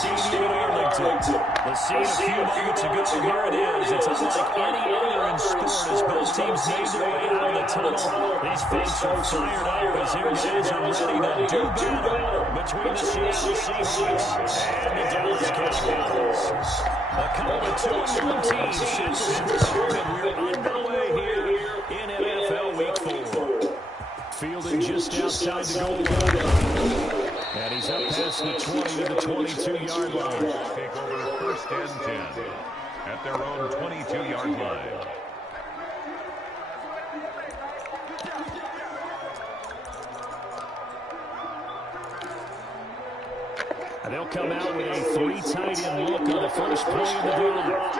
scene here in Arlington. The scene a few moments ago, here it is. It's unlike any other in sport as both teams made their way out of the tunnel. These folks are fired up as their guys are ready to do battle between the Seattle Seahawks and the Dallas Cowboys. A couple of 2-1 teams set to square, and we're underway here in NFL Week 4. Fielded just outside the goal line. And he's up past the 20 to the 22-yard line. Take over first and 10 at their own 22-yard line. And they'll come out with a 3 tight end look on the first play of the drive.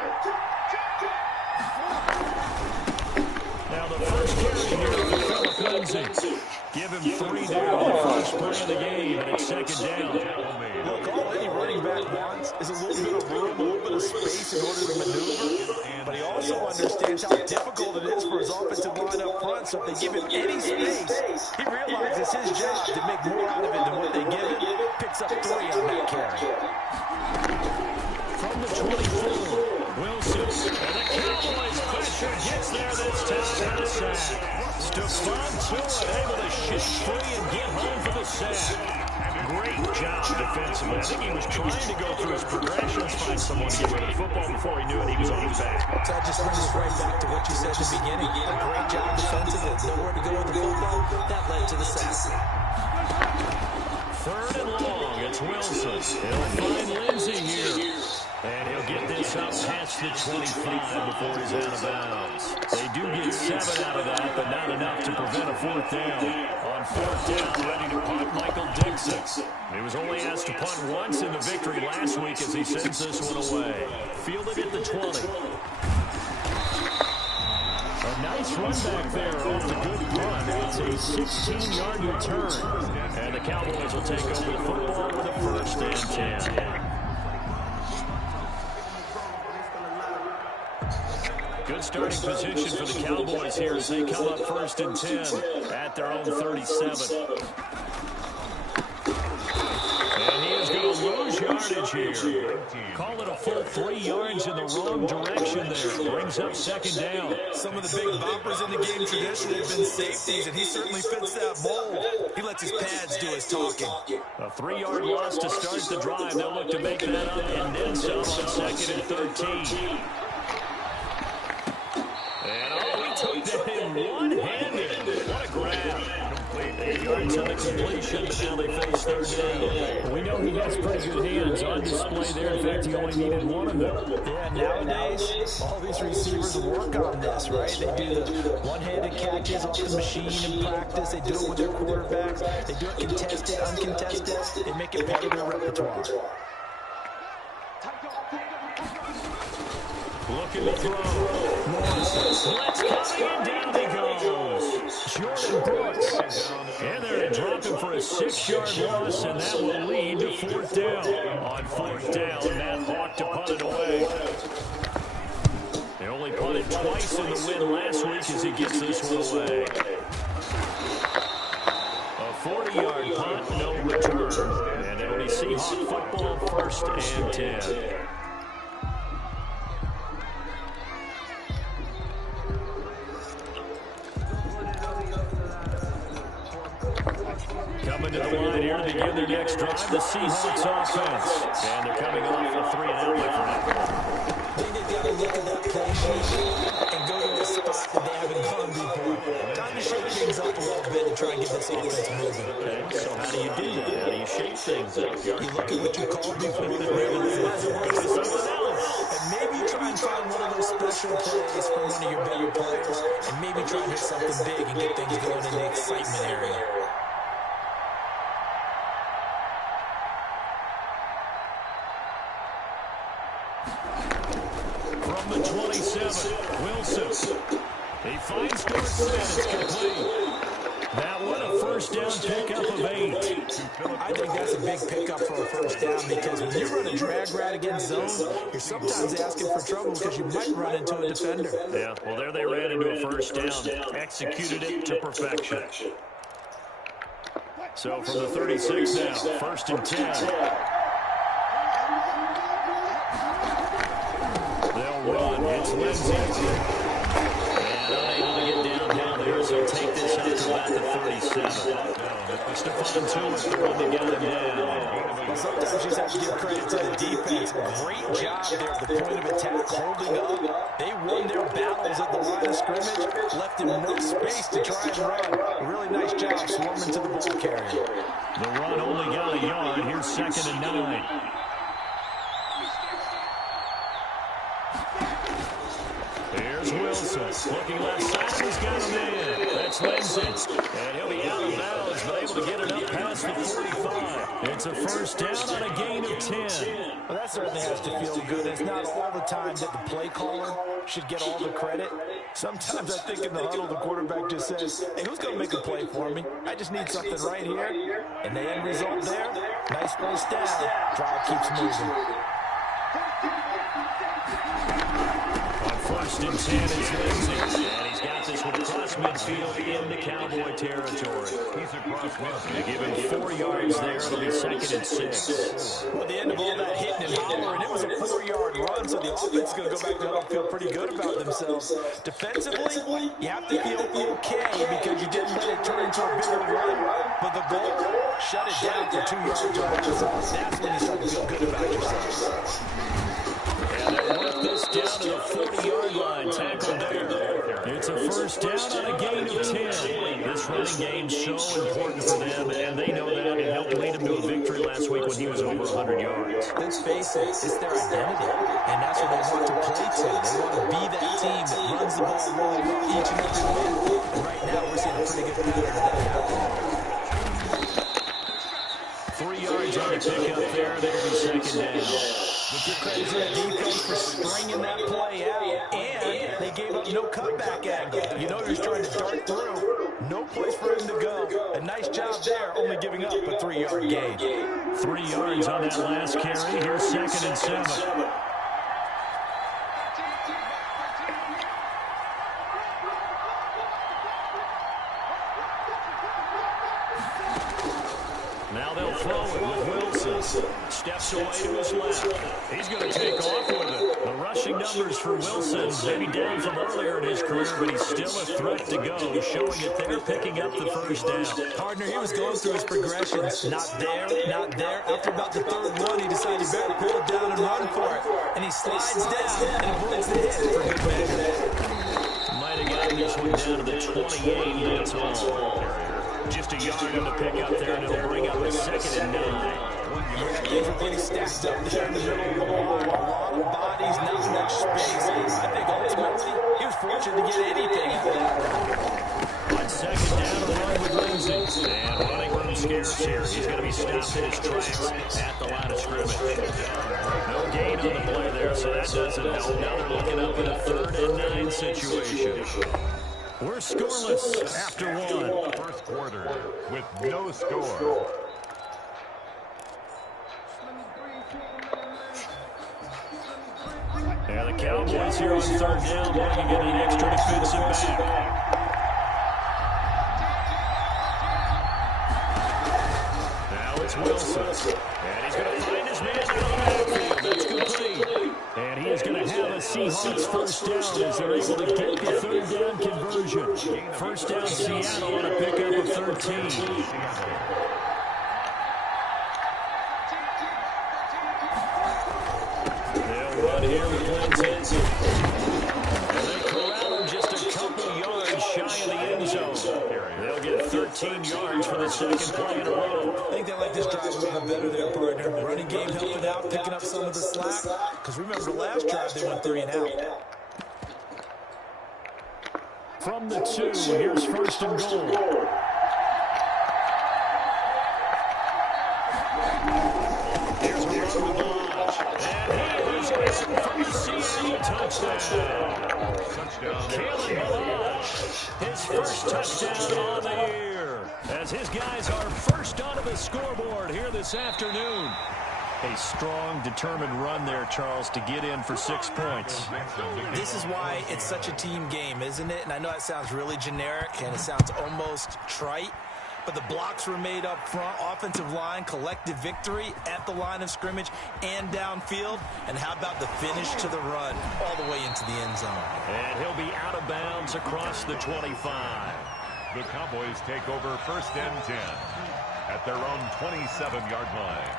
Now the first carry here for Philip Lindsay. Give him 3 down the first play of the game, and it's second down. Look, all any running back wants is a little bit of room, a little bit of space in order to maneuver. But he also understands how difficult it is for his offensive line up front. So if they give him any space, he realizes his job to make more out of it than what they give him. Picks up 3 on that carry. From the 24, Wilson. And the Cowboys pressure gets there this time for the sack. Stephon Tuitt able to shift free and get home for the sack. Great job defensively. I think he was trying to go through his progressions, find someone to get rid of the football before he knew it. He was on his back. So that just brings us right back to what you said at the beginning. A great job defensively. Nowhere to go with the football. That led to the sack. 3rd and long. It's Wilson. He'll find Lindsay here. And he'll get this up past the 25 before he's out of bounds. They do get 7 out of that, but not enough to prevent a 4th down. On 4th down, ready to punt, Michael Dixon. He was only asked to punt once in the victory last week as he sends this one away. Fielded at the 20. A nice run back there off the good punt. It's a 16-yard return. And the Cowboys will take over the football with a 1st and 10. Good starting position for the Cowboys here as they come up 1st and 10 at their own 37. And he is going to lose yardage here. Call it a full 3 yards in the wrong direction there. Brings up 2nd down. Some of the big boppers in the game traditionally have been safeties, and he certainly fits that mold. He lets his pads do his talking. A 3-yard loss to start the drive. They'll look to make that up and then some on 2nd and 13. Took that in one-handed. What a grab. 8 yards on the completion, but now they face 3rd down. We know he has pretty good hands on display there. In fact, he only needed 1 of them. Yeah, nowadays, all these receivers work on this, right? They do the one-handed catches off the machine in practice. They do it with their quarterbacks. They do it contested, uncontested. They make it part of their repertoire. Looking to throw. Blitz coming, and down he goes. Jordan Brooks. And they're going to drop him for a 6-yard loss, and that will lead to 4th down. On 4th down, Matt Hawk to punt it away. They only punted twice in the win last week as he gets this one away. A 40-yard punt, no return. And it'll be Seahawks football 1st and 10. Coming to the line here to begin their next drive, the Seahawks offense. And they're coming off a 3-and-out by Frank. I think they've got to look at that play sheet and go to a spot that they haven't gone before. Time to shake things up a little bit and try and get this offense moving. Okay, so how do you do that? How do you shake things up? You look at what you called before and realize it hasn't worked so well. And maybe try and find one of those special plays from one of your better players, and maybe try and hit something big and get things going in the excitement area. From the 27, Wilson. He finds Dorsett. It's complete. That one a 1st down pickup of 8. I think that's a big pickup for a 1st down because when you run a drag route against zone, you're sometimes asking for trouble because you might run into a defender. Yeah, well, there they ran into a 1st down. Executed it to perfection. So from the 36 now, 1st and 10. It's Lindsay. And unable to get downhill there, so take this up to about the 37. Stephon Tuitt, the one that got him down. Well, sometimes you just have to give credit to the defense. Great job there at the point of attack, holding up. They won their battles at the line of scrimmage, left him no space to try and run. A really nice job swarming to the ball carrier. The run only got a yard. Here's 2nd and 9. Here's Wilson. Looking left side. He's got him in. That's Lindsay. And he'll be out of bounds, but able to get it up past the 45. It's a first down on a gain of 10. Well, that certainly has to feel good. It's not all the time that the play caller should get all the credit. Sometimes I think in the huddle, the quarterback just says, hey, who's going to make a play for me? I just need something right here. And the end result there, nice first down. Drive keeps moving. On 1st and 10, it's Lindsay. And he's got this one across midfield into Cowboy territory. He's across midfield. They give him 4 yards there. It'll be 2nd and 6. Well, at the end of all that hitting and hollering, it was a 4-yard run, so the offense is going to go back to home and feel pretty good about themselves. Defensively, you have to feel okay because you didn't let it turn into a bigger run, but the goal, shut it down for 2 yards or less. That's when you start to feel good about yourself. And they work this down to the 40-yard line. Tackle there. It's a first down on a gain of 10. This running game's so important for them, and they know that. It helped lead them to a victory last week when he was over 100 yards. Let's face it, it's their identity, and that's what they want to play to. They want to be that team that runs the ball really well each and every week. And right now, we're seeing a pretty good pattern of that happening. 3 yards on the pickup there, and it'll be 2nd down. But give credit to the defense for stringing that play out, and they gave up no cutback angle. You know he was trying to dart through. No place for him to go. A nice job there, only giving up a 3-yard gain. 3 yards on that last carry. Here's 2nd and 7. Now they'll throw it with Wilson. Steps away to his left. He's going to take off with it. The rushing numbers for Wilson, maybe down from earlier in his career, but he's still a threat to go, showing that they're picking up the first down. Partner, he was going through his progressions. Not there, not there. After about the 3rd one, he decided he better pull it down and run for it. And he slides down and avoids the hit for good measure. Might have gotten this one down to the 28, but it's all. Just a yard on the pickup there, and it'll bring up a 2nd and 9. Yeah, things were pretty stacked up there in the middle of the line. A lot of bodies, not much space. I think ultimately he was fortunate to get anything out of that run. On 2nd down, a run with Lindsay. And running room scarce here. He's going to be stopped in his tracks at the line of scrimmage. No gain on the play there, so that doesn't help. Now they're looking up in a 3rd and 9 situation. We're scoreless after 1. First quarter with no score. Yeah, the Cowboys here on 3rd down looking to get an extra defensive back. Now it's Wilson. And he's going to find his man in the backfield. That's complete. And he is going to have a Seahawks first down as they're able to get the 3rd down conversion. First down Seattle on a pickup of 13. They'll run here with Lindsay. And they corral him just a couple yards shy of the end zone. They'll get 13 yards for the 2nd play in a row. I think they like this drive a little bit better there, partner. Running game helping out, picking up some of the slack. Because remember the last drive, they went 3 and out. From the 2, here's 1st and goal. Here's a run with Lodge. And he is going for the Seattle touchdown. Kalen Lodge, his first touchdown on the year. As his guys are first onto the scoreboard here this afternoon. A strong, determined run there, Charles, to get in for 6 points. This is why it's such a team game, isn't it? And I know it sounds really generic and it sounds almost trite, but the blocks were made up front. Offensive line, collective victory at the line of scrimmage and downfield. And how about the finish to the run all the way into the end zone? And he'll be out of bounds across the 25. The Cowboys take over 1st and 10 at their own 27-yard line.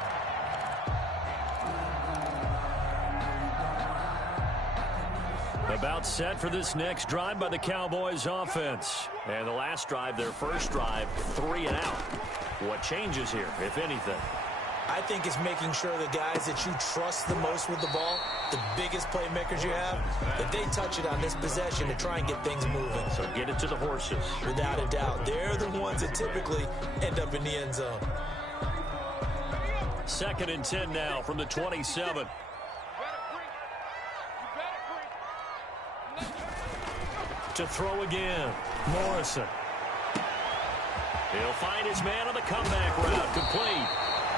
About set for this next drive by the Cowboys offense. And the last drive, their first drive, 3 and out. What changes here, if anything? I think it's making sure the guys that you trust the most with the ball, the biggest playmakers you have, that they touch it on this possession to try and get things moving. So get it to the horses. Without a doubt. They're the ones that typically end up in the end zone. 2nd and 10 now from the 27. To throw again. Morrison. He'll find his man on the comeback route. Complete.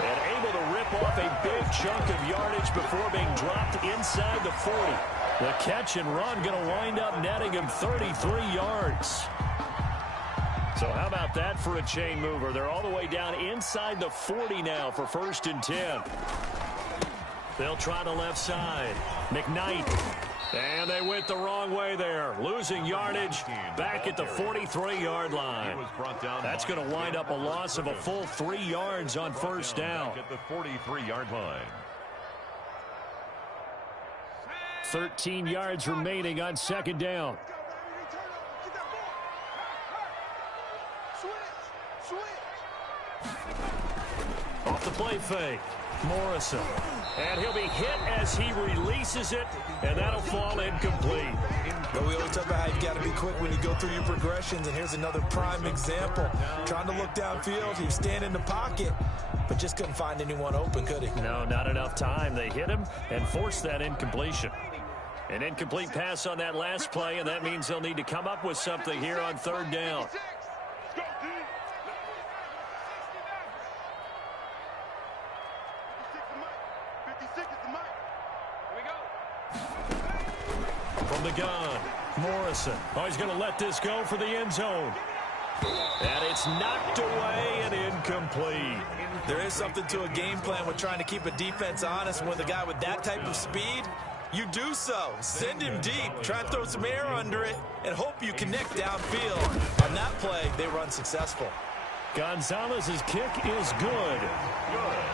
And able to rip off a big chunk of yardage before being dropped inside the 40. The catch and run going to wind up netting him 33 yards. So how about that for a chain mover? They're all the way down inside the 40 now for 1st and 10. They'll try the left side. McKnight. And they went the wrong way there. Losing yardage back at the 43-yard line. That's going to wind up a loss of a full 3 yards on 1st down. At the 43-yard line. 13 yards remaining on 2nd down. Off the play fake. Morrison. And he'll be hit as he releases it, and that'll fall incomplete. But we always talk about how you've got to be quick when you go through your progressions, and here's another prime example. Trying to look downfield, he was standing in the pocket, but just couldn't find anyone open, could he? No, not enough time. They hit him and forced that incompletion. An incomplete pass on that last play, and that means they'll need to come up with something here on 3rd down. From the gun, Morrison. Oh, he's going to let this go for the end zone. And it's knocked away and incomplete. There is something to a game plan with trying to keep a defense honest. And with a guy with that type of speed, you do so. Send him deep. Try and throw some air under it and hope you connect downfield. On that play, they run successful. Gonzalez's kick is good.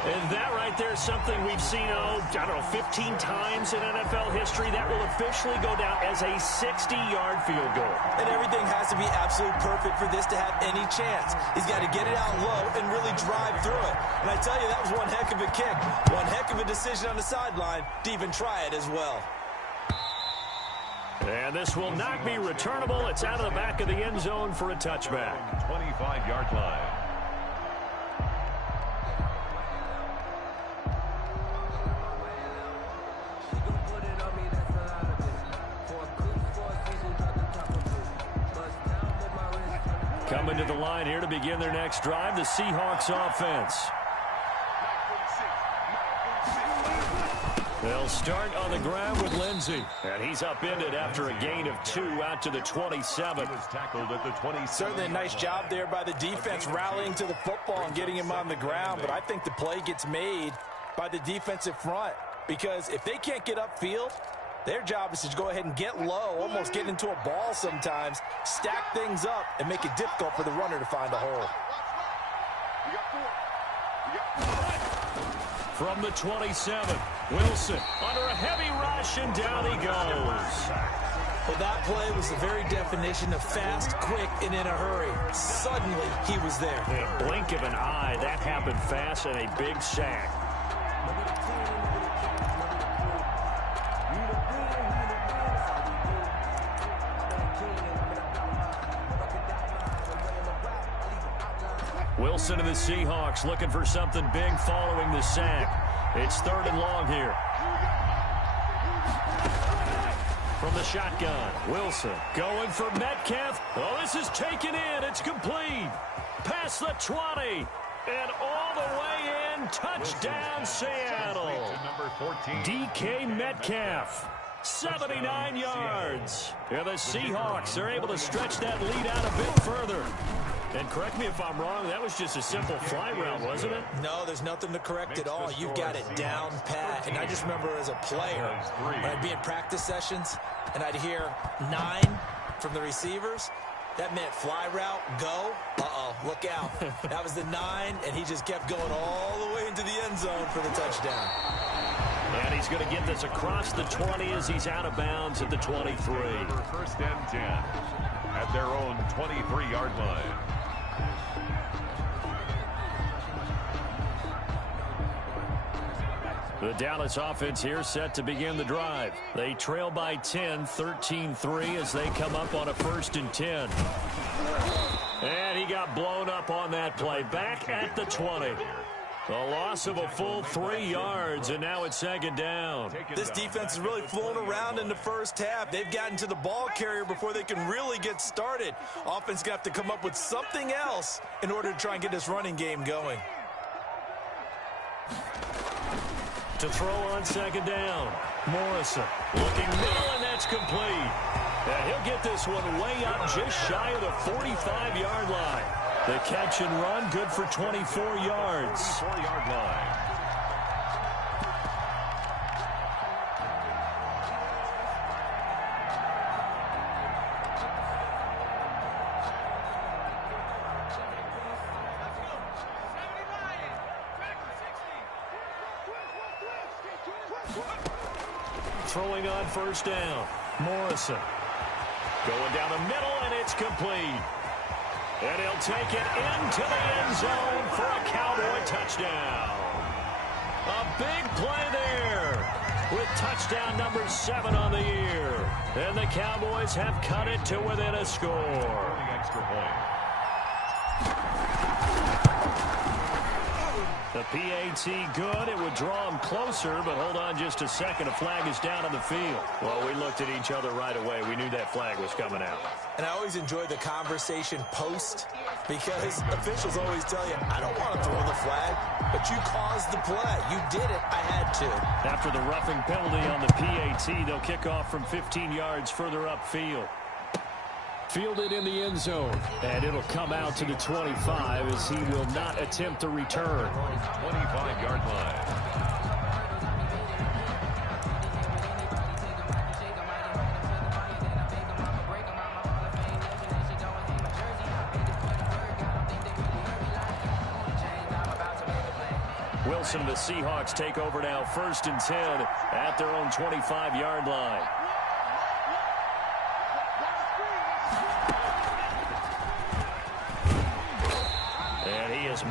And that right there is something we've seen, I don't know, 15 times in NFL history. That will officially go down as a 60-yard field goal. And everything has to be absolutely perfect for this to have any chance. He's got to get it out low and really drive through it. And I tell you, that was one heck of a kick. One heck of a decision on the sideline to even try it as well. And this will not be returnable. It's out of the back of the end zone for a touchback. 25-yard line. Coming to the line here to begin their next drive, the Seahawks offense. They'll start on the ground with Lindsey. And he's upended after a gain of 2 out to the 27. He was tackled at the 27. Certainly a nice job there by the defense rallying to the football and getting him on the ground. But I think the play gets made by the defensive front. Because if they can't get upfield, their job is to go ahead and get low, almost get into a ball sometimes, stack things up, and make it difficult for the runner to find a hole. From the 27, Wilson under a heavy rush, and down he goes. Well, that play was the very definition of fast, quick, and in a hurry. Suddenly, he was there. In a blink of an eye, that happened fast, and a big sack. Wilson and the Seahawks looking for something big following the sack. It's 3rd and long here. From the shotgun, Wilson going for Metcalf. Oh, this is taken in. It's complete. Past the 20. And all the way in. Touchdown, Seattle. DK Metcalf. 79 yards. And the Seahawks are able to stretch that lead out a bit further. And correct me if I'm wrong, that was just a simple fly route, wasn't it? No, there's nothing to correct at all. You've got it down pat. And I just remember as a player, when I'd be in practice sessions and I'd hear 9 from the receivers, that meant fly route, go. Uh-oh, look out. That was the 9, and he just kept going all the way into the end zone for the touchdown. And he's going to get this across the 20 as he's out of bounds at the 23. First and 10 at their own 23-yard line. The Dallas offense here set to begin the drive. They trail by 10, 13-3 as they come up on a 1st and 10. And he got blown up on that play. Back at the 20. A loss of a full 3 yards, and now it's 2nd down. This defense has really flown around in the first half. They've gotten to the ball carrier before they can really get started. Offense going to have to come up with something else in order to try and get this running game going. To throw on 2nd down. Morrison looking middle, and that's complete. And he'll get this one way up just shy of the 45-yard line. The catch and run, good for 24 yards. 24-yard line. Throwing on 1st down. Morrison going down the middle, and it's complete. And he'll take it into the end zone for a Cowboy touchdown. A big play there with touchdown number 7 on the year. And the Cowboys have cut it to within a score. Extra point. The PAT good. It would draw him closer, but hold on just a second. A flag is down on the field. Well, we looked at each other right away. We knew that flag was coming out. And I always enjoy the conversation post because officials always tell you, I don't want to throw the flag, but you caused the play. You did it. I had to. After the roughing penalty on the PAT, they'll kick off from 15 yards further upfield. Fielded in the end zone, and it'll come out to the 25 as he will not attempt to return. 25-yard line. Wilson, the Seahawks take over now, 1st and 10 at their own 25-yard line.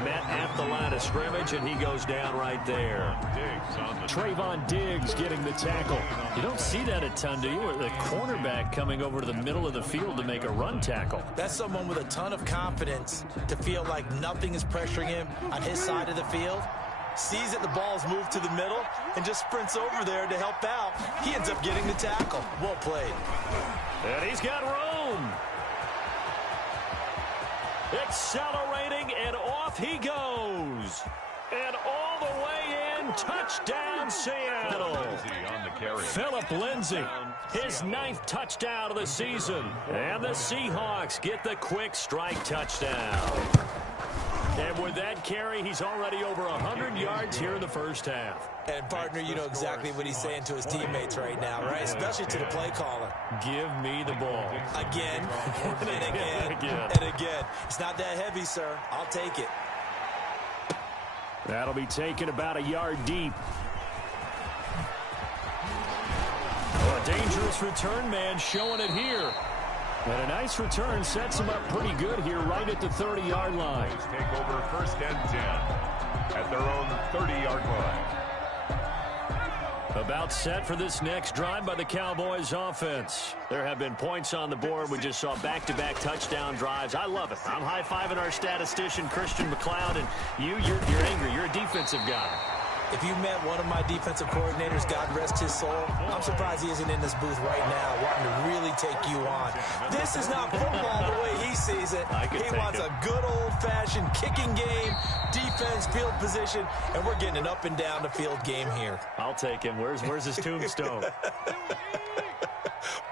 Met at the line of scrimmage, and he goes down right there. Trayvon Diggs getting the tackle. You don't see that a ton, do you? The cornerback coming over to the middle of the field to make a run tackle. That's someone with a ton of confidence to feel like nothing is pressuring him on his side of the field. Sees that the ball's moved to the middle and just sprints over there to help out. He ends up getting the tackle. Well played. And he's got room. Accelerating, and off he goes. And all the way in, touchdown Seattle. Phillip Lindsay, his 9th touchdown of the season. And the Seahawks get the quick strike touchdown. And with that carry, he's already over 100 yards here in the first half. And, partner, you know exactly what he's saying to his teammates right now, right? Especially to the play caller. Give me the ball. Again, and again, and again. It's not that heavy, sir. I'll take it. That'll be taken about a yard deep. A dangerous return man showing it here. And a nice return sets him up pretty good here right at the 30-yard line. Take over 1st and 10 at their own 30-yard line. About set for this next drive by the Cowboys offense. There have been points on the board. We just saw back-to-back touchdown drives. I love it. I'm high-fiving our statistician, Christian McLeod, and you're angry. You're a defensive guy. If you met one of my defensive coordinators, God rest his soul, I'm surprised he isn't in this booth right now wanting to really take you on. This is not football the way he sees it. He wants a good old-fashioned kicking game, defense, field position, and we're getting an up-and-down-the-field game here. I'll take him. Where's his tombstone?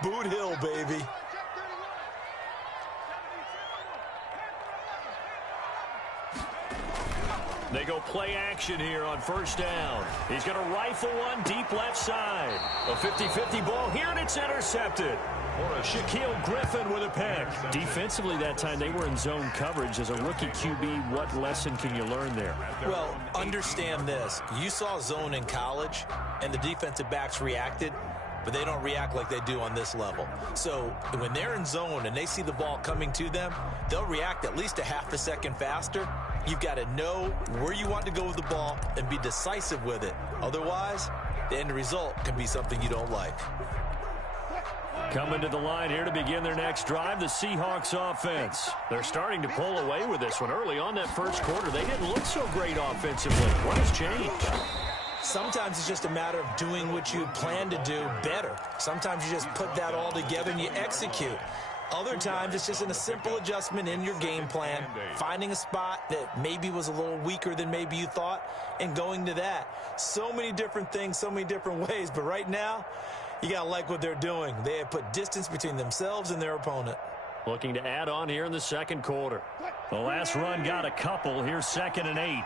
Boot Hill, baby. They go play action here on first down. He's going to rifle one deep left side. A 50-50 ball here, and it's intercepted. Shaquille Griffin with a pick. Defensively that time, they were in zone coverage. As a rookie QB, what lesson can you learn there? Well, understand this. You saw zone in college, and the defensive backs reacted, but they don't react like they do on this level. So when they're in zone and they see the ball coming to them, they'll react at least a half a second faster. You've got to know where you want to go with the ball and be decisive with it. Otherwise, the end result can be something you don't like. Coming to the line here to begin their next drive, the Seahawks offense. They're starting to pull away with this one. Early on that first quarter, they didn't look so great offensively. What has changed? Sometimes it's just a matter of doing what you plan to do better. Sometimes you just put that all together and you execute. Other times it's just a simple adjustment in your game plan, finding a spot that maybe was a little weaker than maybe you thought, and going to that. So many different things, so many different ways, but right now, you got to like what they're doing. They have put distance between themselves and their opponent. Looking to add on here in the second quarter. The last run got a couple. Here's 2nd and 8.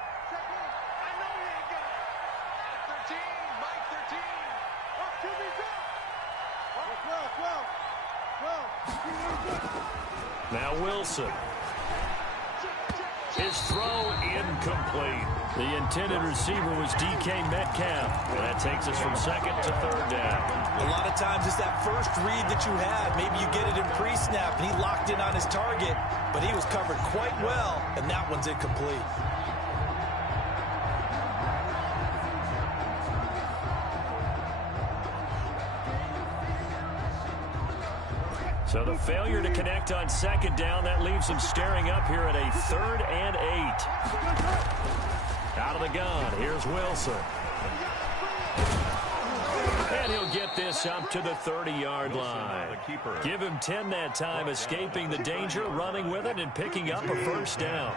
Now Wilson. His throw incomplete. The intended receiver was DK Metcalf. And that takes us from 2nd to 3rd down. A lot of times it's that first read that you had. Maybe you get it in pre-snap and he locked in on his target, but he was covered quite well, and that one's incomplete. So the failure to connect on 2nd down, that leaves them staring up here at a 3rd and 8. Out of the gun, here's Wilson. And he'll get this up to the 30-yard line. Give him 10 that time, escaping the danger, running with it, and picking up a first down.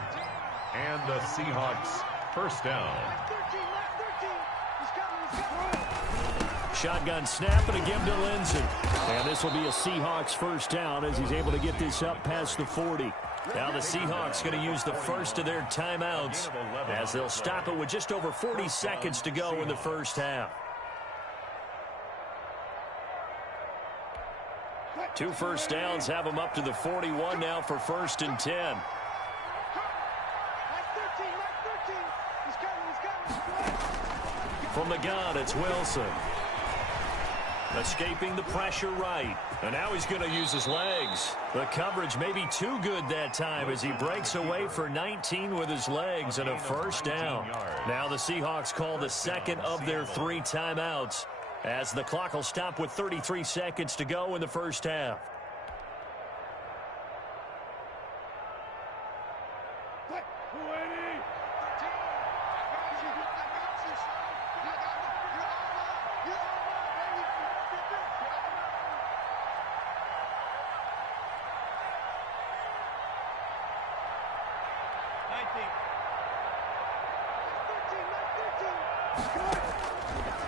And the Seahawks first down. Shotgun snap and a give to Lindsey. And this will be a Seahawks first down as he's able to get this up past the 40. Now the Seahawks going to use the first of their timeouts as they'll stop it with just over 40 seconds to go in the first half. 2 first downs have them up to the 41 now for 1st and 10. From the gun, it's Wilson. Escaping the pressure right. And now he's going to use his legs. The coverage may be too good that time as he breaks away for 19 with his legs and a first down. Now the Seahawks call the second of their 3 timeouts as the clock will stop with 33 seconds to go in the first half.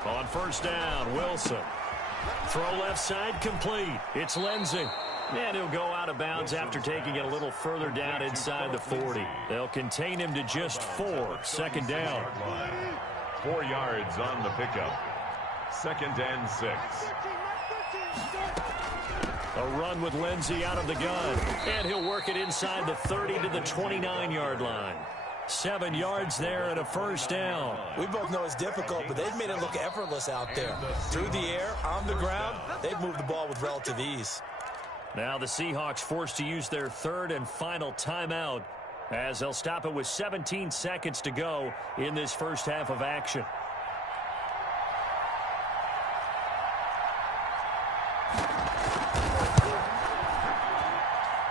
On first down, Wilson. Throw left side complete. It's Lindsey. And he'll go out of bounds after taking it a little further down inside the 40. They'll contain him to just 4. 2nd down. 4 yards on the pickup. 2nd and 6. A run with Lindsey out of the gun. And he'll work it inside the 30 to the 29-yard line. 7 yards there and a first down. We both know it's difficult, but they've made it look effortless out there. Through the air, on the ground, they've moved the ball with relative ease. Now the Seahawks forced to use their 3rd and final timeout as they'll stop it with 17 seconds to go in this first half of action.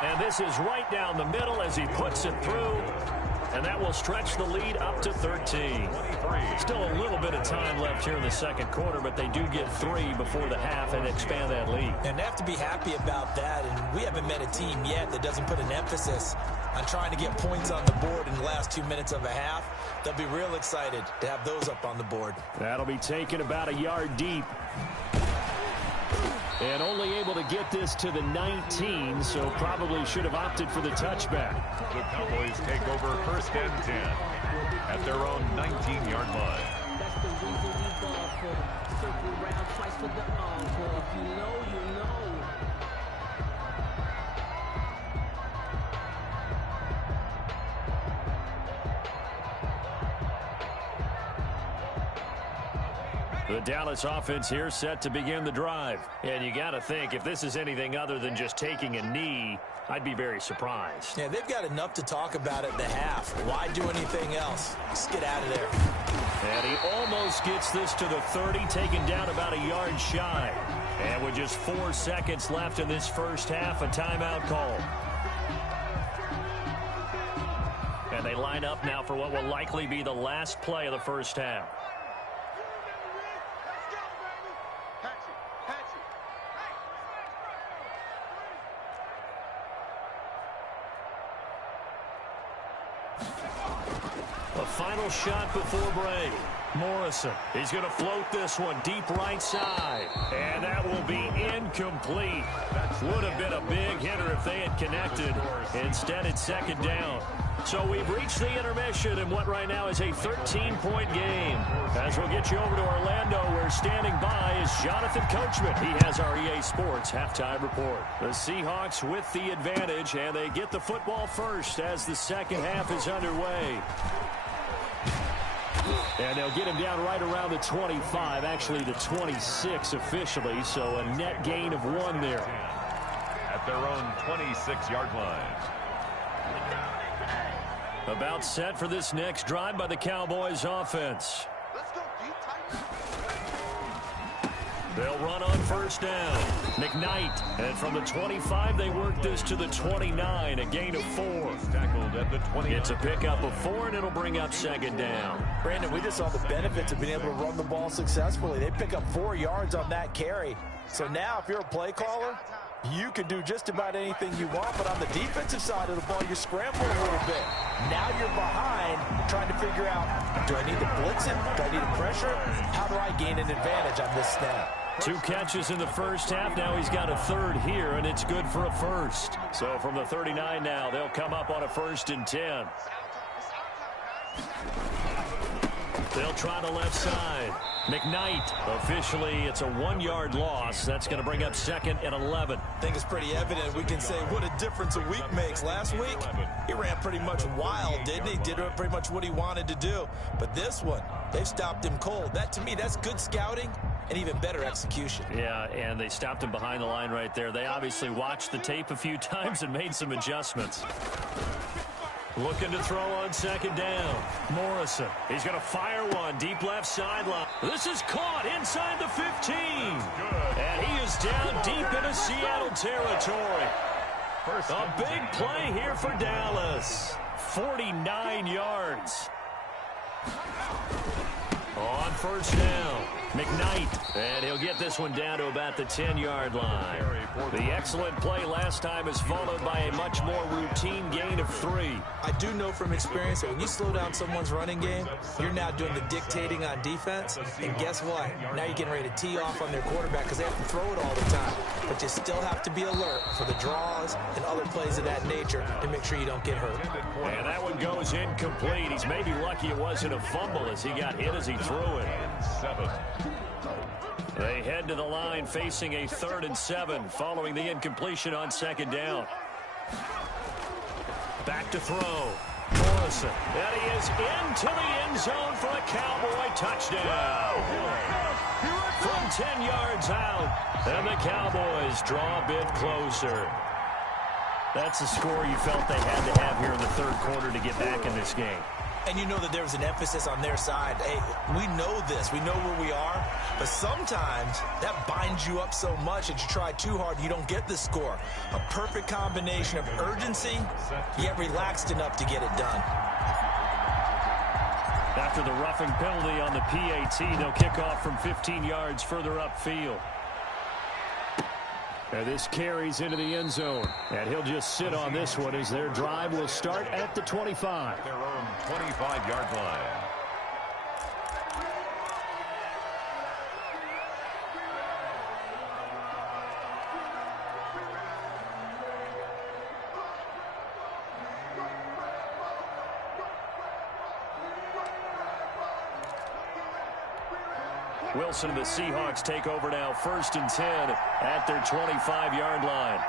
And this is right down the middle as he puts it through. And that will stretch the lead up to 13. Still a little bit of time left here in the second quarter, but they do get 3 before the half and expand that lead. And they have to be happy about that. And we haven't met a team yet that doesn't put an emphasis on trying to get points on the board in the last 2 minutes of a half. They'll be real excited to have those up on the board. That'll be taken about a yard deep. And only able to get this to the 19, so probably should have opted for the touchback. The Cowboys take over 1st and 10. at their own 19-yard line. That's the reason we ball for. Circle round twice for the encore. If you know, you know. The Dallas offense here set to begin the drive. And you got to think, if this is anything other than just taking a knee, I'd be very surprised. Yeah, they've got enough to talk about at the half. Why do anything else? Just get out of there. And he almost gets this to the 30, taken down about a yard shy. And with just 4 seconds left in this first half, a timeout call. And they line up now for what will likely be the last play of the first half. A final shot before break. Morrison, he's going to float this one deep right side. And that will be incomplete. Would have been a big hitter if they had connected. Instead, it's second down. So we've reached the intermission in what right now is a 13-point game. As we'll get you over to Orlando, where standing by is Jonathan Coachman. He has our EA Sports halftime report. The Seahawks with the advantage, and they get the football first as the second half is underway. And they'll get him down right around the 25, actually the 26 officially, so a net gain of 1 there. At their own 26-yard line. About set for this next drive by the Cowboys offense. They'll run on first down. McKnight, and from the 25, they work this to the 29, a gain of 4. Tackled at the 20. It's a pickup of 4, and it'll bring up second down. Brandon, we just saw the benefits of being able to run the ball successfully. They pick up 4 yards on that carry. So now, if you're a play caller, you can do just about anything you want, but on the defensive side of the ball, you're scrambling a little bit. Now you're behind, trying to figure out, do I need to blitz him? Do I need to pressure him? How do I gain an advantage on this snap? 2 catches in the first half. Now he's got a third here, and it's good for a first. So from the 39 now, they'll come up on a 1st and 10. They'll try the left side. McKnight, officially, it's a 1-yard loss. That's going to bring up 2nd and 11. I think it's pretty evident. We can say what a difference a week makes. Last week, he ran pretty much wild, didn't he? Did pretty much what he wanted to do. But this one, they've stopped him cold. That, to me, that's good scouting and even better execution. Yeah, and they stopped him behind the line right there. They obviously watched the tape a few times and made some adjustments. Looking to throw on second down. Morrison, he's going to fire one deep left sideline. This is caught inside the 15. And he is down deep into Seattle territory. A big play here for Dallas. 49 yards. On first down, McKnight, and he'll get this one down to about the 10-yard line. The excellent play last time is followed by a much more routine gain of 3. I do know from experience that when you slow down someone's running game, you're now doing the dictating on defense, and guess what? Now you're getting ready to tee off on their quarterback because they have to throw it all the time. But you still have to be alert for the draws and other plays of that nature to make sure you don't get hurt. And that one goes incomplete. He's maybe lucky it wasn't a fumble as he got hit as he threw it. 7. They head to the line facing a 3rd and 7 following the incompletion on second down. Back to throw. Morrison. And he is into the end zone for a Cowboy touchdown. From 10 yards out. And the Cowboys draw a bit closer. That's the score you felt they had to have here in the 3rd quarter to get back in this game. And you know that there was an emphasis on their side. Hey, we know this. We know where we are. But sometimes that binds you up so much that you try too hard, you don't get the score. A perfect combination of urgency, yet relaxed enough to get it done. After the roughing penalty on the PAT, they'll kick off from 15 yards further upfield. And this carries into the end zone. And he'll just sit on this one as their drive will start at the 25. Their own 25-yard line. Wilson and the Seahawks take over now, 1st and 10 at their 25-yard line.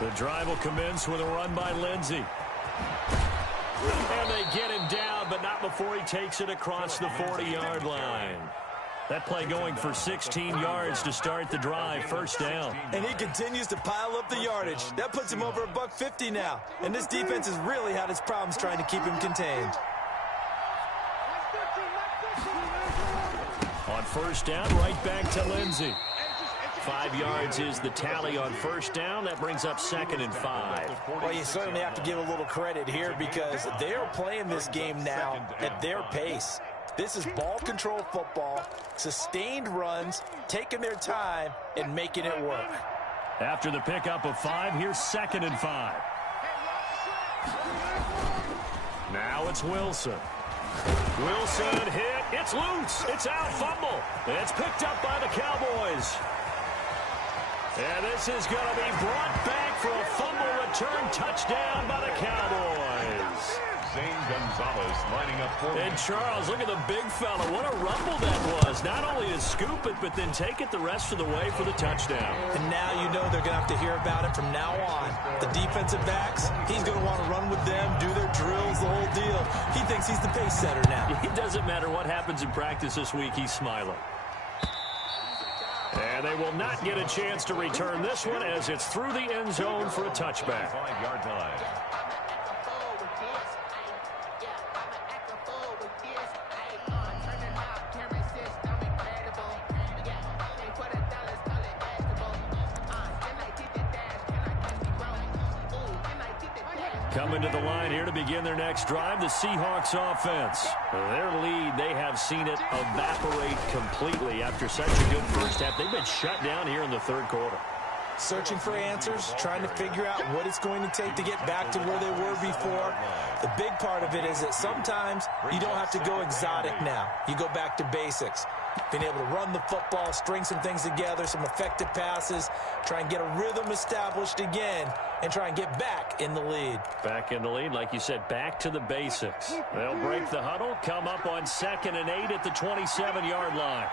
The drive will commence with a run by Lindsey. And they get him down, but not before he takes it across the 40-yard line. That play going for 16 yards to start the drive, 1st down. And he continues to pile up the yardage. That puts him over $150 now. And this defense has really had its problems trying to keep him contained. On 1st down, right back to Lindsey. 5 yards is the tally on 1st down. That brings up 2nd and 5. Well, you certainly have to give a little credit here because they are playing this game now at their pace. This is ball control football, sustained runs, taking their time, and making it work. After the pickup of 5, here's 2nd and 5. Now it's Wilson. Wilson hit. It's loose. It's out. Fumble. It's picked up by the Cowboys. And this is going to be brought back for a fumble return touchdown by the Cowboys. Zane Gonzalez lining up for And Charles, look at the big fella. What a rumble that was. Not only to scoop it, but then take it the rest of the way for the touchdown. And now you know they're going to have to hear about it from now on. The defensive backs, he's going to want to run with them, do their drills, the whole deal. He thinks he's the pace setter now. It doesn't matter what happens in practice this week, he's smiling. And they will not get a chance to return this one as it's through the end zone for a touchback. 5-yard line. Coming to the line here to begin their next drive, the Seahawks offense. Their lead, they have seen it evaporate completely after such a good first half. They've been shut down here in the 3rd quarter. Searching for answers, trying to figure out what it's going to take to get back to where they were before. The big part of it is that sometimes you don't have to go exotic now. You go back to basics. Being able to run the football, string some things together, some effective passes, try and get a rhythm established again, and try and get back in the lead. Back in the lead, like you said, back to the basics. They'll break the huddle, come up on 2nd and 8 at the 27-yard line.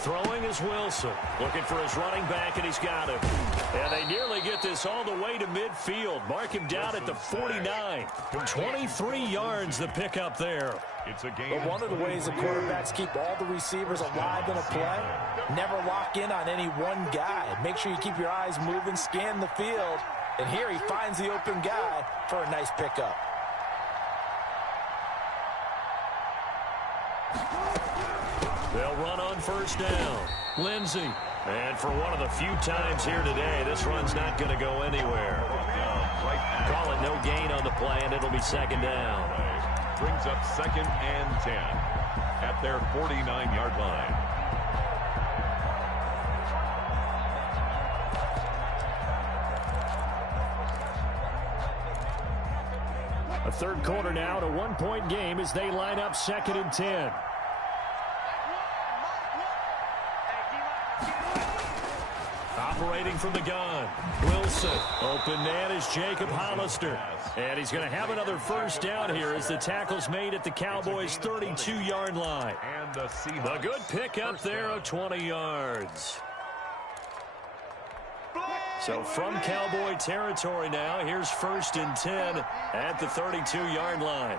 Throwing is Wilson. Looking for his running back, and he's got him. And they nearly get this all the way to midfield. Mark him down at the 49. 23 yards the pickup there. It's a game. But one of the ways the quarterbacks keep all the receivers alive in a play, never lock in on any one guy. Make sure you keep your eyes moving, scan the field. And here he finds the open guy for a nice pickup. They'll run on 1st down. Lindsey. And for one of the few times here today, this run's not going to go anywhere. Call it no gain on the play, and it'll be 2nd down. Brings up 2nd and 10 at their 49-yard line. A 3rd quarter now, to 1-point game as they line up 2nd and 10. Operating from the gun, Wilson. Open man is Jacob Hollister. And he's going to have another 1st down here as the tackle's made at the Cowboys' 32-yard line. And a good pickup there of 20 yards. So from Cowboy territory now, here's 1st and 10 at the 32-yard line.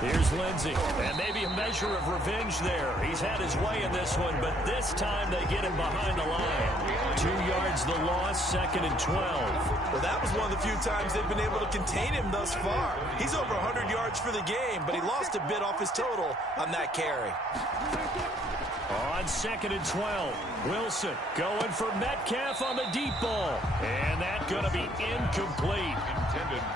Here's Lindsey, and maybe a measure of revenge there. He's had his way in this one, but this time they get him behind the line. 2 yards the loss, 2nd and 12. Well, that was one of the few times they've been able to contain him thus far. He's over 100 yards for the game, but he lost a bit off his total on that carry. On 2nd and 12, Wilson going for Metcalf on the deep ball. And that's going to be incomplete.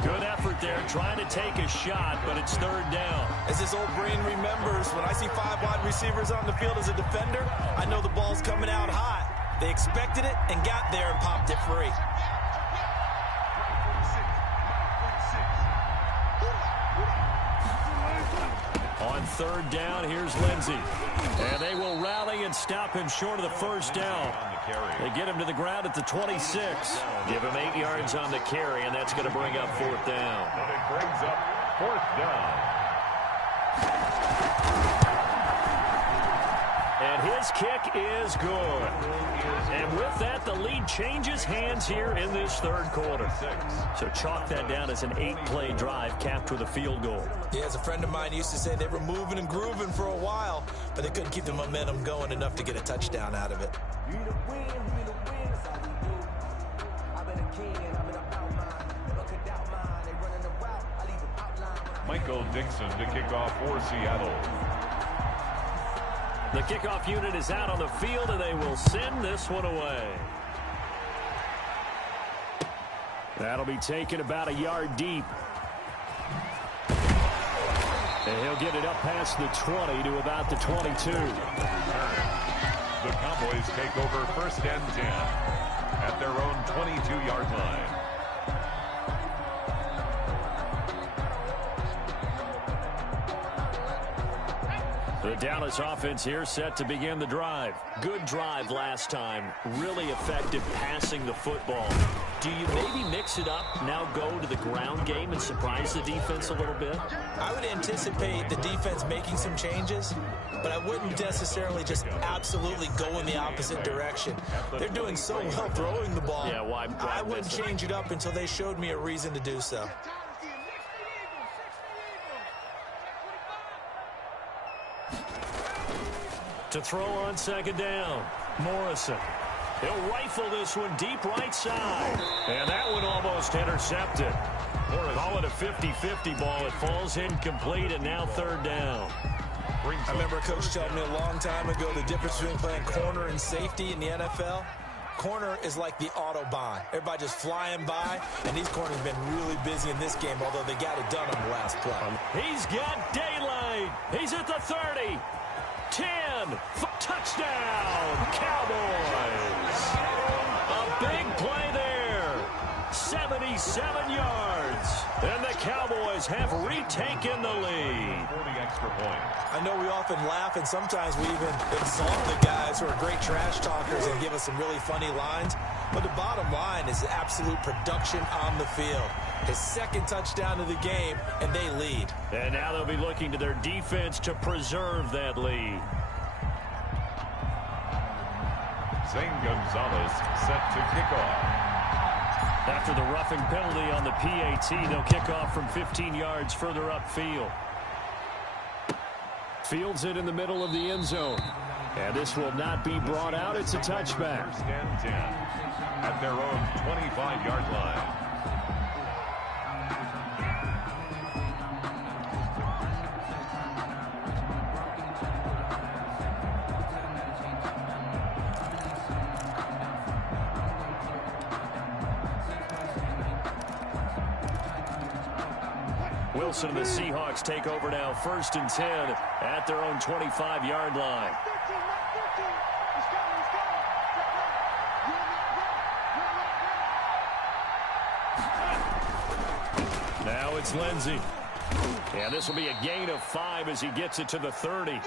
Good effort there, trying to take a shot, but it's 3rd down. As his old brain remembers, when I see 5 wide receivers on the field as a defender, I know the ball's coming out hot. They expected it and got there and popped it free. On third down. Here's Lindsey. And they will rally and stop him short of the first down. They get him to the ground at the 26. Give him 8 yards on the carry, and that's going to bring up fourth down. And it brings up fourth down. And his kick is good. And with that, the lead changes hands here in this third quarter. So chalk that down as an 8-play drive capped with a field goal. Yeah, as a friend of mine used to say, they were moving and grooving for a while, but they couldn't keep the momentum going enough to get a touchdown out of it. Michael Dixon to kick off for Seattle. The kickoff unit is out on the field, and they will send this one away. That'll be taken about a yard deep. And he'll get it up past the 20 to about the 22. The Cowboys take over first and 10 at their own 22-yard line. The Dallas offense here set to begin the drive. Good drive last time. Really effective passing the football. Do you maybe mix it up, now go to the ground game and surprise the defense a little bit? I would anticipate the defense making some changes, but I wouldn't necessarily just absolutely go in the opposite direction. They're doing so well throwing the ball. Yeah, well, I wouldn't change it up until they showed me a reason to do so. To throw on second down, Morrison. He'll rifle this one deep right side. And that one almost intercepted. Call it a 50-50 ball. It falls incomplete, and now third down. I remember a coach telling me a long time ago the difference between playing corner and safety in the NFL. Corner is like the Autobahn. Everybody just flying by, and these corners have been really busy in this game, although they got it done on the last play. He's got daylight. He's at the 30. 10. Touchdown, Cowboys. A big play there. 77 yards. And the Cowboys have retaken the lead. 40 extra point. I know we often laugh, and sometimes we even exalt the guys who are great trash talkers and give us some really funny lines. But the bottom line is absolute production on the field. His second touchdown of the game, and they lead. And now they'll be looking to their defense to preserve that lead. Zane Gonzalez set to kick off. After the roughing penalty on the PAT, they'll kick off from 15 yards further upfield. Fields it in the middle of the end zone. And this will not be brought out. It's a touchback. First and 10 at their own 25-yard line. Wilson and the Seahawks take over now, first and 10 at their own 25-yard line. Now it's Lindsey. And this will be a gain of 5 as he gets it to the 30.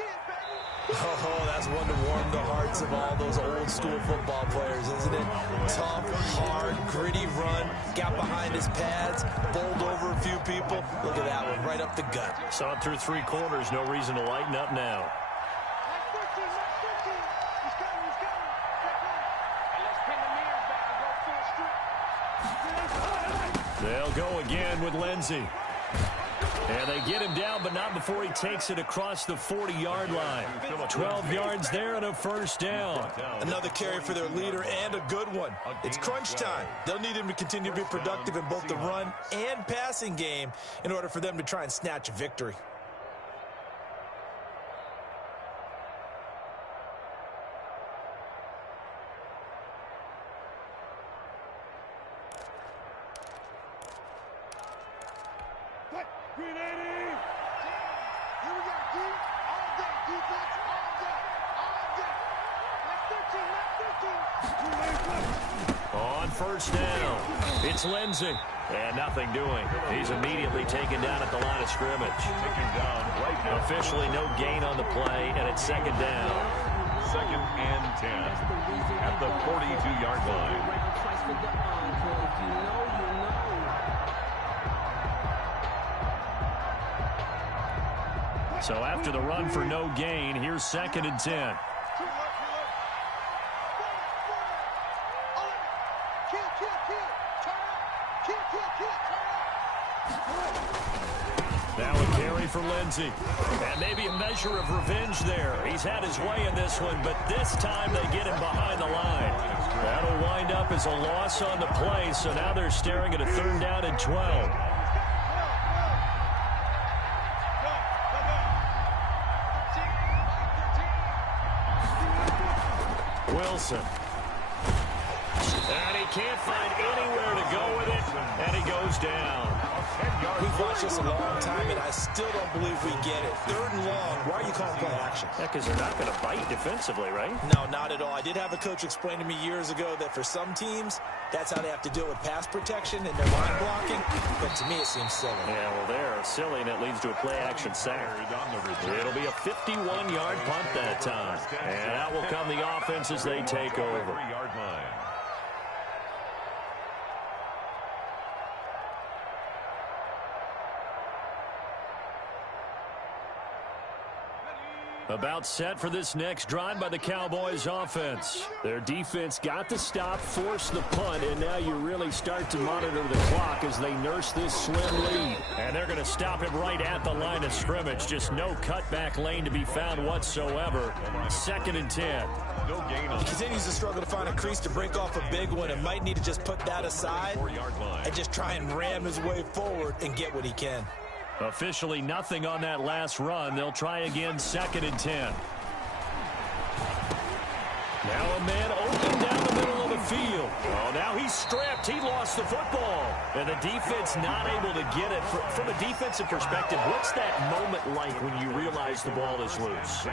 Oh, that's one to warm the hearts of all those old school football players, isn't it? Tough, hard, gritty run, got behind his pads, bowled over a few people. Look at that one, right up the gut. Saw it through 3 quarters, no reason to lighten up now. They'll go again with Lindsey. And they get him down, but not before he takes it across the 40-yard line. 12 yards there and a first down. Another carry for their leader and a good one. It's crunch time. They'll need him to continue to be productive in both the run and passing game in order for them to try and snatch a victory. On first down, it's Lindsey. And nothing doing. He's immediately taken down at the line of scrimmage. Taken down right now. Officially no gain on the play, and it's second down. 2nd and 10 at the 42-yard line. So after the run for no gain, here's 2nd and 10. Now a carry for Lindsey. And maybe a measure of revenge there. He's had his way in this one, but this time they get him behind the line. That'll wind up as a loss on the play, so now they're staring at a 3rd down and 12. Wilson. And he can't find anywhere to go with it, and he goes down. We've watched this a long time, and I still don't believe we get it. 3rd and long. Why are you calling play action? Yeah, because they're not going to bite defensively, right? No, not at all. I did have a coach explain to me years ago that for some teams, that's how they have to deal with pass protection and their line blocking. But to me, it seems silly. Yeah, well, they're silly, and it leads to a play-action sack. It'll be a 51-yard punt that time. And out will come the offense as they take over. 3-yard line. About set for this next drive by the Cowboys offense. Their defense got the stop, forced the punt, and now you really start to monitor the clock as they nurse this slim lead. And they're going to stop him right at the line of scrimmage. Just no cutback lane to be found whatsoever. 2nd and 10. No gain on. He continues to struggle to find a crease to break off a big one and might need to just put that aside 4-yard line. and just try and ram his way forward and get what he can. Officially nothing on that last run. They'll try again, 2nd and 10. Now a man open down the middle of the field. Oh, now he's stripped. He lost the football. And the defense not able to get it. From a defensive perspective, what's that moment like when you realize the ball is loose?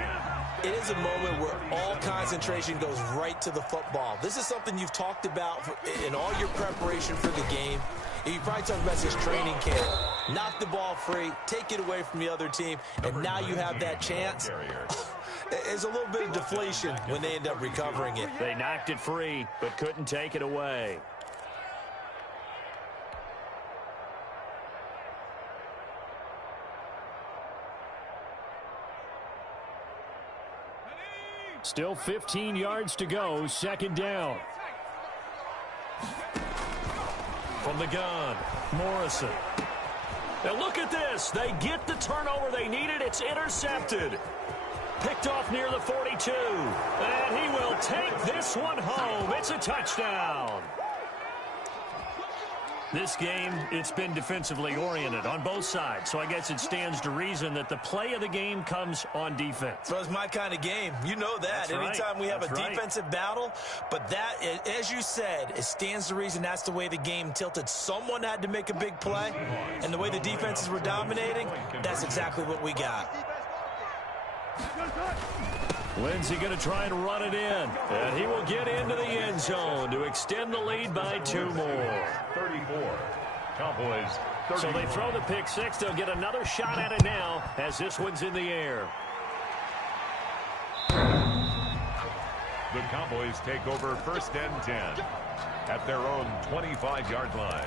It is a moment where all concentration goes right to the football. This is something you've talked about in all your preparation for the game. You probably talked about this training camp. Knock the ball free, take it away from the other team, and now you have that chance. There's a little bit of deflation when they end up recovering it. They knocked it free, but couldn't take it away. Still 15 yards to go, 2nd down. From the gun, Morrison. Now look at this. They get the turnover they needed. It's intercepted. Picked off near the 42. And he will take this one home. It's a touchdown. This game, it's been defensively oriented on both sides, so I guess it stands to reason that the play of the game comes on defense. So it's my kind of game. You know that. That's right. Anytime we have That's a right. defensive battle, but that, as you said, it stands to reason that's the way the game tilted. Someone had to make a big play, and the way the defenses were dominating, that's exactly what we got. Lindsey going to try and run it in, and he will get into the end zone to extend the lead by 2 more. 34. Cowboys 34. So they throw the pick six. They'll get another shot at it now as this one's in the air. The Cowboys take over 1st and 10 at their own 25-yard line.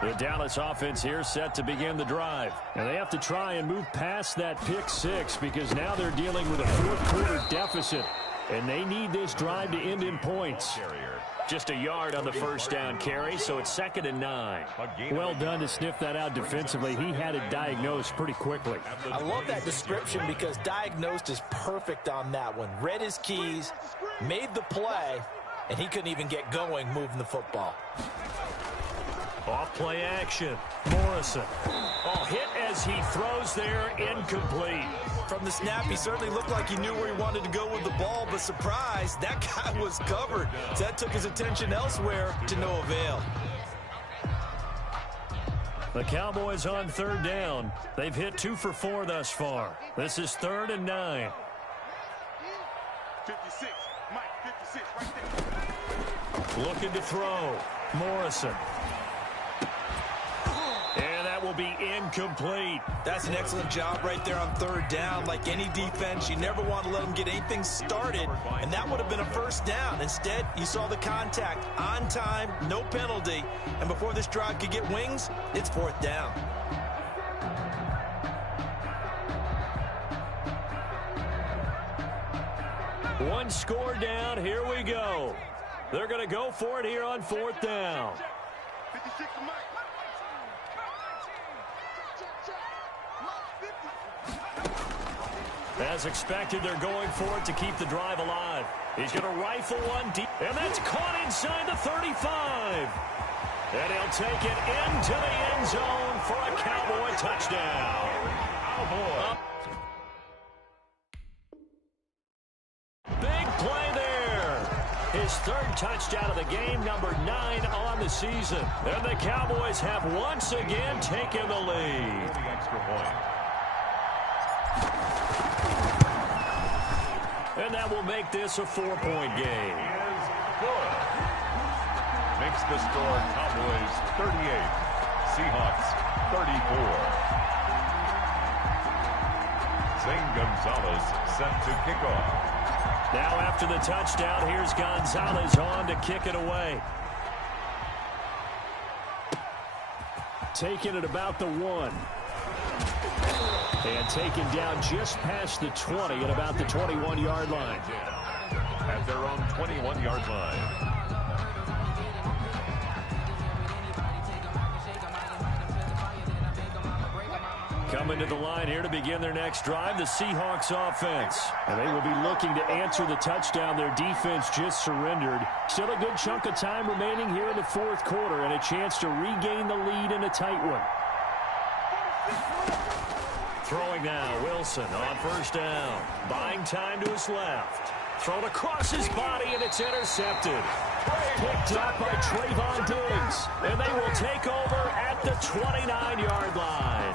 The Dallas offense here set to begin the drive. And they have to try and move past that pick six because now they're dealing with a 4th-quarter deficit. And they need this drive to end in points. Just a yard on the 1st down carry, so it's 2nd and 9. Well done to sniff that out defensively. He had it diagnosed pretty quickly. I love that description because diagnosed is perfect on that one. Read his keys, made the play, and he couldn't even get going moving the football. Off play action. Morrison. Oh, hit as he throws there, incomplete. From the snap, he certainly looked like he knew where he wanted to go with the ball, but surprise, that guy was covered. So that took his attention elsewhere to no avail. The Cowboys on third down. They've hit 2 for 4 thus far. This is 3rd and 9. 56, Mike, 56, right there. Looking to throw. Morrison. And that will be incomplete. That's an excellent job right there on third down. Like any defense, you never want to let them get anything started, and that would have been a first down. Instead, you saw the contact on time, no penalty, and before this drive could get wings, it's 4th down. One score down. Here we go. They're going to go for it here on 4th down. 56, Mike. As expected, they're going for it to keep the drive alive. He's going to rifle one deep, and that's caught inside the 35. And he'll take it into the end zone for a Cowboy touchdown. Cowboy. Big play there. His 3rd touchdown of the game, number 9 on the season. And the Cowboys have once again taken the lead. The extra point. And that will make this a 4-point game. Is good. Makes the score Cowboys 38, Seahawks 34. Zane Gonzalez set to kick off. Now after the touchdown, here's Gonzalez on to kick it away. Taking it about the 1. And taken down just past the 20 at about the 21-yard line. At their own 21-yard line. Coming to the line here to begin their next drive, the Seahawks offense. And they will be looking to answer the touchdown their defense just surrendered. Still a good chunk of time remaining here in the 4th quarter and a chance to regain the lead in a tight one. Throwing now, Wilson on 1st down. Buying time to his left. Thrown across his body, and it's intercepted. Picked up by Trayvon Diggs. And they will take over at the 29-yard line.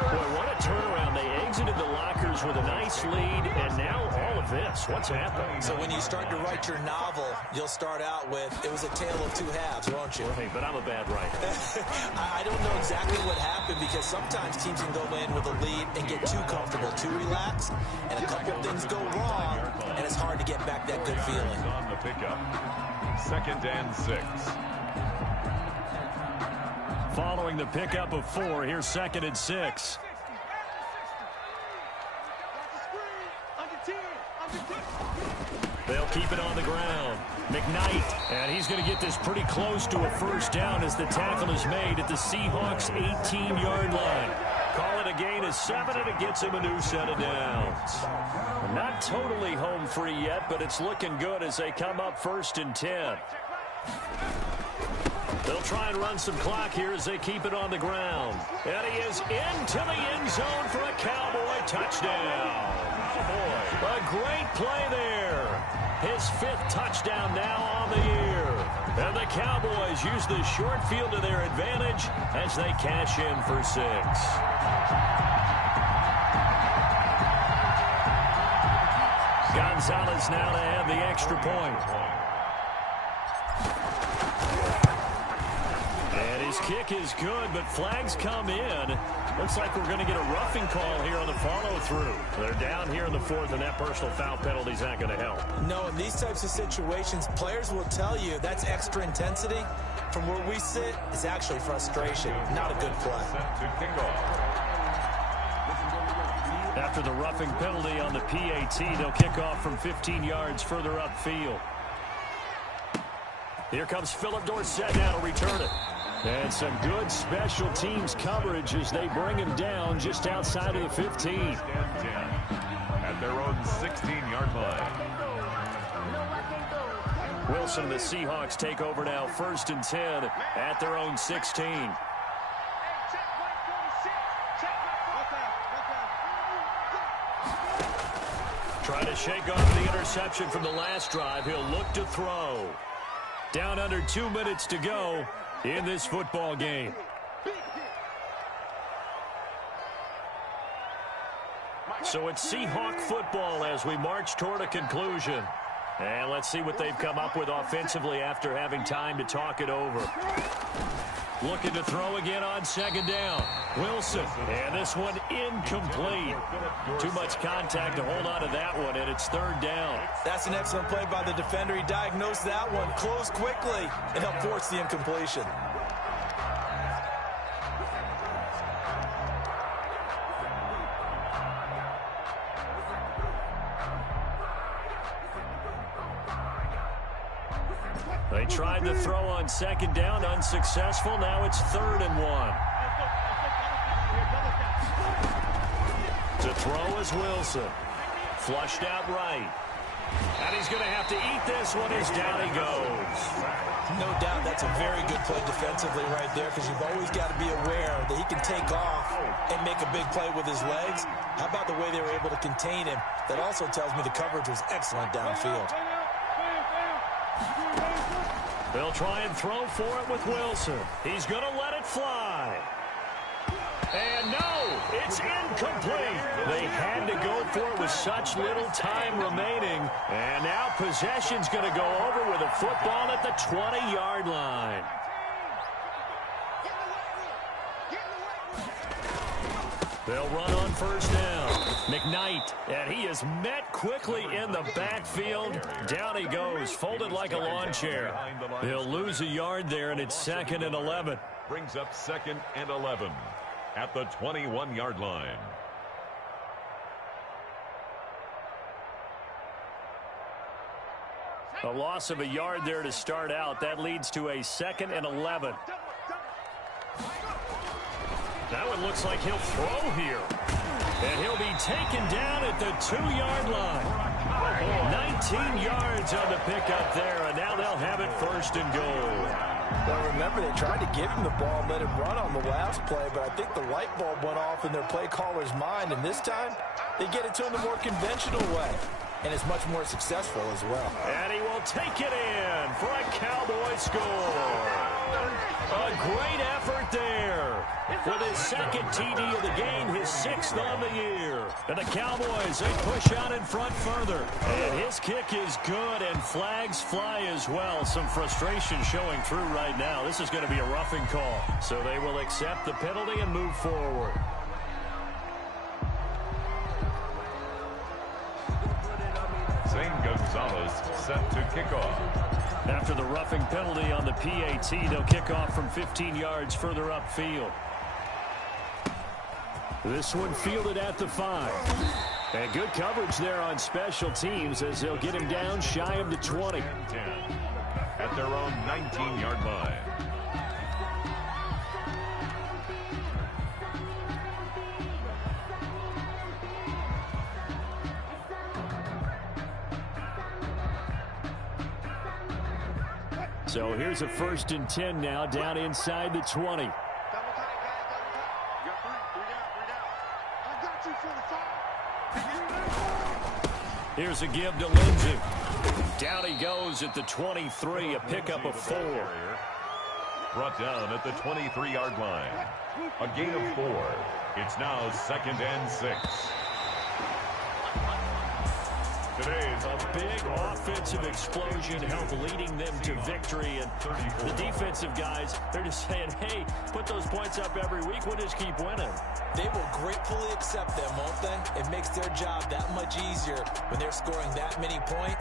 Boy, what a turnaround. They exited the lockers with a nice lead, and now all of this. What's happening? So when you start to write your novel, you'll start out with, it was a tale of 2 halves, won't you? Right, but I'm a bad writer. I don't know exactly what happened because sometimes teams can go in with a lead and get too comfortable, too relaxed, and a couple things go wrong, and it's hard to get back that good feeling. On the pickup. 2nd and 6. Following the pickup of 4, here's 2nd and 6. They'll keep it on the ground. McKnight, and he's going to get this pretty close to a 1st down as the tackle is made at the Seahawks' 18-yard line. Call it a gain of 7, and it gets him a new set of downs. Not totally home free yet, but it's looking good as they come up 1st and 10. They'll try and run some clock here as they keep it on the ground. And he is into the end zone for a Cowboy touchdown. A great play there. His 5th touchdown now on the year. And the Cowboys use the short field to their advantage as they cash in for 6. Gonzalez now to have the extra point. And his kick is good, but flags come in. Looks like we're going to get a roughing call here on the follow-through. They're down here in the 4th, and that personal foul penalty is not going to help. No, in these types of situations, players will tell you that's extra intensity. From where we sit, it's actually frustration, not a good play. After the roughing penalty on the PAT, they'll kick off from 15 yards further upfield. Here comes Philip Dorsett now to return it. And some good special teams coverage as they bring him down just outside of the 15. At their own 16-yard line. Wilson and the Seahawks take over now 1st and 10 at their own 16. Trying to shake off the interception from the last drive. He'll look to throw. Down under 2 minutes to go in this football game. So it's Seahawk football as we march toward a conclusion. And let's see what they've come up with offensively after having time to talk it over. Looking to throw again on second down. Wilson, and this one incomplete. Too much contact to hold on to that one, and it's third down. That's an excellent play by the defender. He diagnosed that one, closed quickly, and helped force the incompletion. They tried to throw on second down, unsuccessful. Now it's 3rd and 1. To throw is Wilson. Flushed out right. And he's going to have to eat this one as down he goes. No doubt that's a very good play defensively right there, because you've always got to be aware that he can take off and make a big play with his legs. How about the way they were able to contain him? That also tells me the coverage was excellent downfield. They'll try and throw for it with Wilson. He's going to let it fly. And no, it's incomplete. They had to go for it with such little time remaining. And now possession's going to go over with a football at the 20-yard line. They'll run on first down. McKnight, and he is met quickly in the backfield. Down he goes, folded like a lawn chair. They'll lose a yard there, and it's 2nd and 11. Brings up 2nd and 11 at the 21-yard line. A loss of a yard there to start out. That leads to a 2nd and 11. That one looks like he'll throw here. And he'll be taken down at the 2-yard line. 19 yards on the pickup there, and now they'll have it 1st and goal. Well, remember, they tried to give him the ball and let him run on the last play, but I think the light bulb went off in their play caller's mind, and this time they get it to him the more conventional way. And it's much more successful as well. And he will take it in for a Cowboy score. A great effort there. With his 2nd TD of the game, his 6th on the year. And the Cowboys, they push out in front further. And his kick is good, and flags fly as well. Some frustration showing through right now. This is going to be a roughing call. So they will accept the penalty and move forward. Zane Gonzalez set to kick off. After the roughing penalty on the PAT, they'll kick off from 15 yards further upfield. This one fielded at the 5. And good coverage there on special teams as they'll get him down shy of the 20. 10 at their own 19-yard line. So here's a 1st and 10 now, down inside the 20. Here's a give to Lindsey. Down he goes at the 23, a pickup of 4. Brought down at the 23-yard line. A gain of 4. It's now 2nd and 6. Today's a big offensive explosion helped leading them to victory. And the defensive guys, they're just saying, hey, put those points up every week. We'll just keep winning. They will gratefully accept them, won't they? It makes their job that much easier when they're scoring that many points.